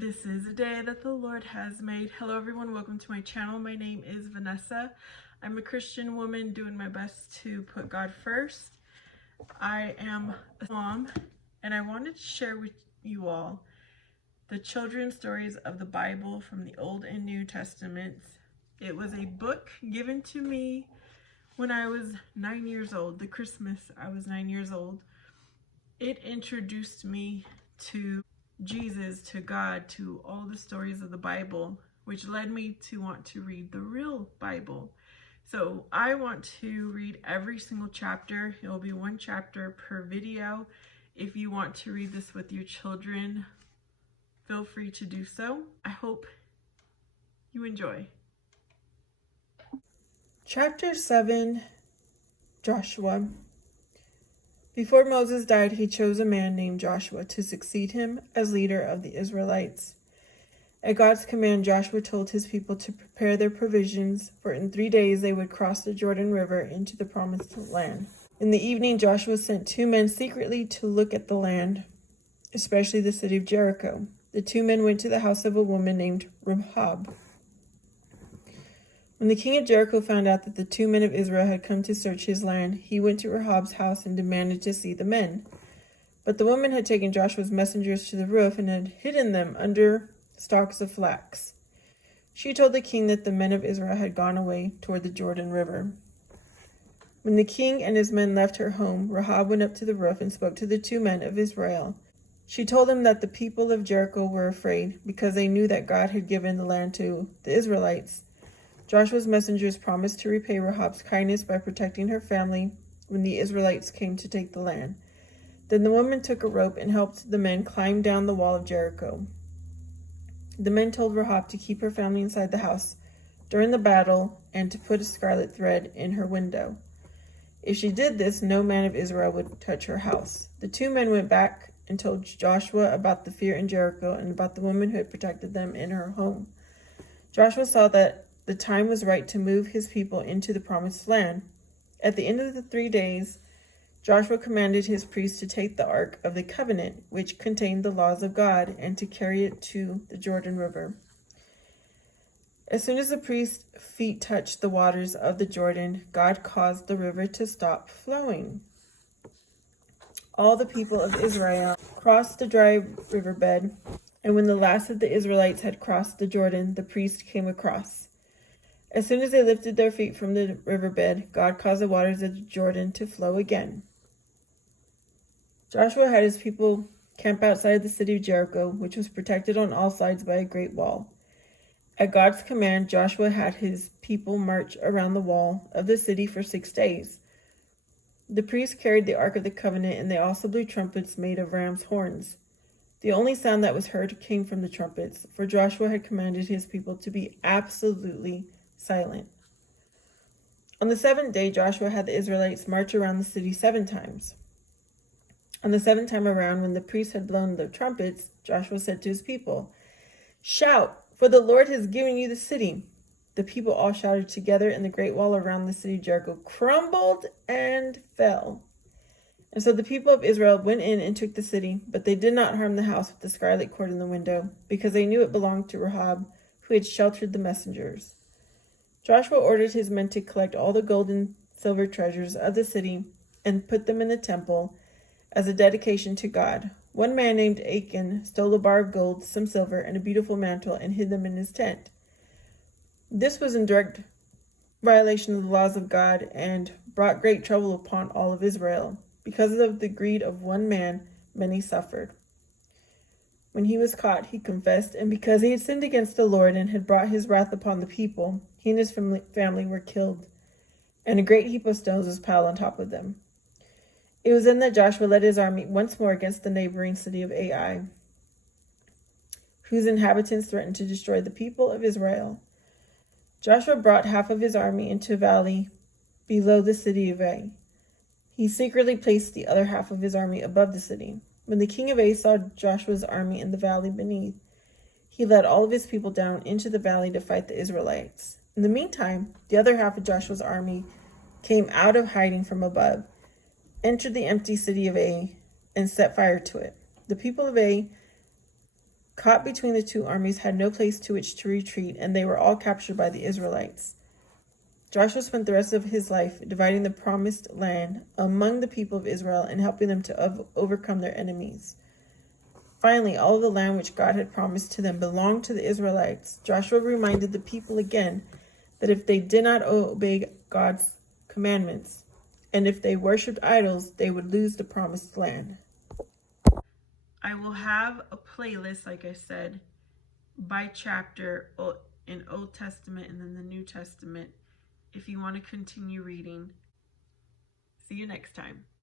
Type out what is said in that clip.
This is a day that the Lord has made. Hello everyone, welcome to my channel. My name is Vanessa. I'm a Christian woman doing my best to put God first. I am a mom and I wanted to share with you all the children's stories of the Bible from the Old and New Testaments. It was a book given to me when I was 9 years old, the Christmas I was 9 years old. It introduced me to Jesus, to God, to all the stories of the Bible, which led me to want to read the real Bible. So I want to read every single chapter. It will be one chapter per video. If you want to read this with your children, feel free to do so. I hope you enjoy. Chapter 7, Joshua. Before Moses died, he chose a man named Joshua to succeed him as leader of the Israelites. At God's command, Joshua told his people to prepare their provisions, for in 3 days they would cross the Jordan River into the promised land. In the evening, Joshua sent 2 men secretly to look at the land, especially the city of Jericho. The 2 men went to the house of a woman named Rahab. When the king of Jericho found out that the 2 men of Israel had come to search his land, he went to Rahab's house and demanded to see the men. But the woman had taken Joshua's messengers to the roof and had hidden them under stalks of flax. She told the king that the men of Israel had gone away toward the Jordan River. When the king and his men left her home, Rahab went up to the roof and spoke to the 2 men of Israel. She told them that the people of Jericho were afraid because they knew that God had given the land to the Israelites. Joshua's messengers promised to repay Rahab's kindness by protecting her family when the Israelites came to take the land. Then the woman took a rope and helped the men climb down the wall of Jericho. The men told Rahab to keep her family inside the house during the battle and to put a scarlet thread in her window. If she did this, no man of Israel would touch her house. The 2 men went back and told Joshua about the fear in Jericho and about the woman who had protected them in her home. Joshua saw that the time was right to move his people into the promised land. At the end of the 3 days, Joshua commanded his priests to take the Ark of the Covenant, which contained the laws of God, and to carry it to the Jordan River. As soon as the priest's feet touched the waters of the Jordan, God caused the river to stop flowing. All the people of Israel crossed the dry riverbed, and when the last of the Israelites had crossed the Jordan, the priest came across. As soon as they lifted their feet from the riverbed, God caused the waters of the Jordan to flow again. Joshua had his people camp outside the city of Jericho, which was protected on all sides by a great wall. At God's command, Joshua had his people march around the wall of the city for 6 days. The priests carried the Ark of the Covenant, and they also blew trumpets made of ram's horns. The only sound that was heard came from the trumpets, for Joshua had commanded his people to be absolutely silent. On the 7th day, Joshua had the Israelites march around the city 7 times. On the 7th time around, when the priests had blown the trumpets, Joshua said to his people, "Shout, for the Lord has given you the city." The people all shouted together, and the great wall around the city of Jericho crumbled and fell. And so the people of Israel went in and took the city, but they did not harm the house with the scarlet cord in the window, because they knew it belonged to Rahab, who had sheltered the messengers. Joshua ordered his men to collect all the gold and silver treasures of the city and put them in the temple as a dedication to God. One man named Achan stole a bar of gold, some silver, and a beautiful mantle and hid them in his tent. This was in direct violation of the laws of God and brought great trouble upon all of Israel. Because of the greed of one man, many suffered. When he was caught, he confessed, and because he had sinned against the Lord and had brought his wrath upon the people, he and his family were killed, and a great heap of stones was piled on top of them. It was then that Joshua led his army once more against the neighboring city of Ai, whose inhabitants threatened to destroy the people of Israel. Joshua brought half of his army into a valley below the city of Ai. He secretly placed the other half of his army above the city. When the king of Ai saw Joshua's army in the valley beneath, he led all of his people down into the valley to fight the Israelites. In the meantime, the other half of Joshua's army came out of hiding from above, entered the empty city of Ai, and set fire to it. The people of Ai caught between the two armies, had no place to which to retreat, and they were all captured by the Israelites. Joshua spent the rest of his life dividing the promised land among the people of Israel and helping them to overcome their enemies. Finally, all of the land which God had promised to them belonged to the Israelites. Joshua reminded the people again that if they did not obey God's commandments, and if they worshipped idols, they would lose the promised land. I will have a playlist, like I said, by chapter in Old Testament and then the New Testament if you want to continue reading. See you next time.